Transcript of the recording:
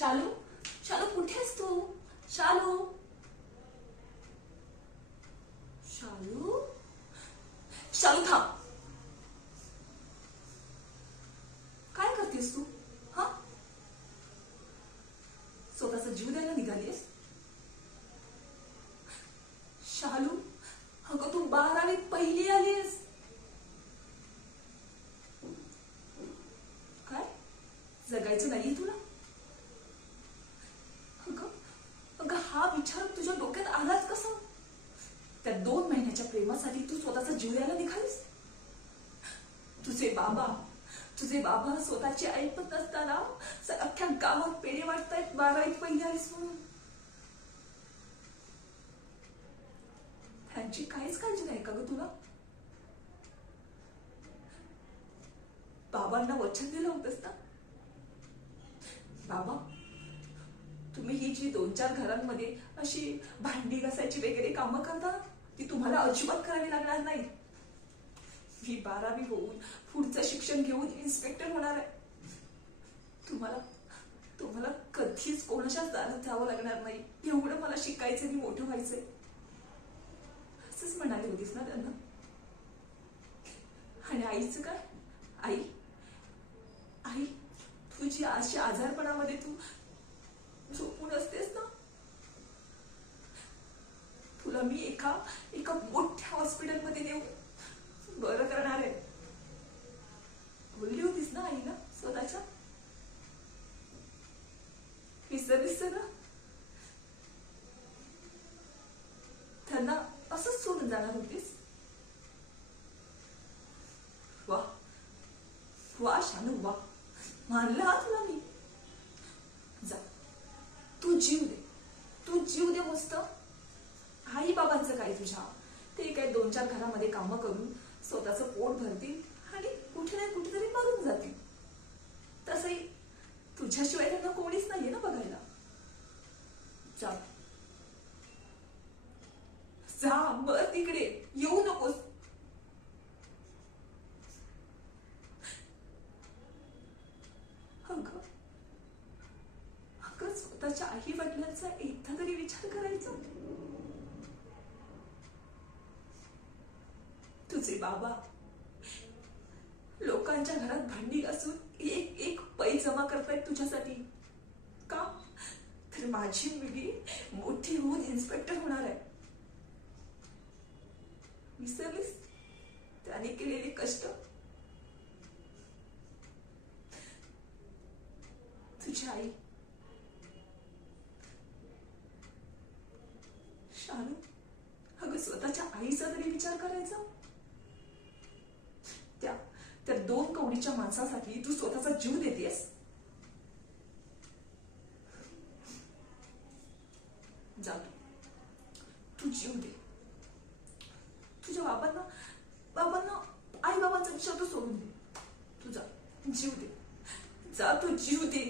शालू, शालू कुठेस तू? शालू, शालू, शालू थांब. काय करतेस तू? हा, स्वतःचा जीव द्यायला निघालीस? शालू, अगं तू 12वीत पहिली आलीस. काय जगायचं नाहीये तुला? अगं अगं हा विचार तुझ्या डोक्यात आलाच कसा? त्या 2 महिन्याच्या प्रेमासाठी तू स्वतःचा जीव द्यायला निघालीस? तुझे बाबा स्वतःची ऐपत नसताना अख्ख्या गावात पेढे वाटतायत 12वीत पहिली आलीस म्हणून. त्यांची काहीच काळजी नाही का ग तुला? बाबांना वचन दिलं होतंस ना? बाबा, तुम्ही ही जी 2-4 घरांमध्ये अशी भांडी घासायची वगैरे कामं करता, ती तुम्हाला अजिबात करावी लागणार नाही. मी 12वी होऊन पुढचं शिक्षण घेऊन इन्स्पेक्टर होणार आहे. तुम्हाला तुम्हाला कधीच कोणाच्याच दारात जावं लागणार नाही. एवढं मला शिकायचं आणि मोठं व्हायचंय. असंच म्हणाली होतीस ना त्यांना? आणि आईचं काय? आई आई तुझी अशी आजारपणामध्ये तू झोपून असतेस ना? तुला मी एका एका मोठ्या हॉस्पिटलमध्ये नेऊ बरं करणार आहे. बोलली होतीस ना आईला स्वतःच्या? विसरलीस ना? त्यांना असंच सोडून जाणार होतीस? वा वा शानू वा, मानलं हा तुला मी. जा, तू जीव दे मस्त. आई बाबांचं काय तुझ्या? ते काय 2-4 घरामध्ये कामं करून स्वतःचं पोट भरतील आणि कुठे ना कुठेतरी मरून जातील. तसंही तुझ्याशिवाय त्यांना कोणीच नाहीये ना बघायला. जा जा, मर तिकडे, येऊ नकोस. अगं अगं स्वतःच्या आई वडिलांचा एकदा तरी विचार करायचा. तुझे बाबा लोकांच्या घरात भांडी घासून एक एक पै जमा करतायत तुझ्यासाठी. का? तर माझी मुलगी मोठी होऊन इन्स्पेक्टर होणार आहे. विसरलीस त्याने केलेले कष्ट? तुझी आई शालू, अगं स्वतःच्या आईचा तरी विचार करायचा. त्या 2 कवडीच्या माणसासाठी तू स्वतःचा जीव देतेस? जा तू जीव दे. तुझ्या बाबांना आई बाबांचा विचार तू सोडून दे. तू जा, जीव दे. जा, तू जीव दे.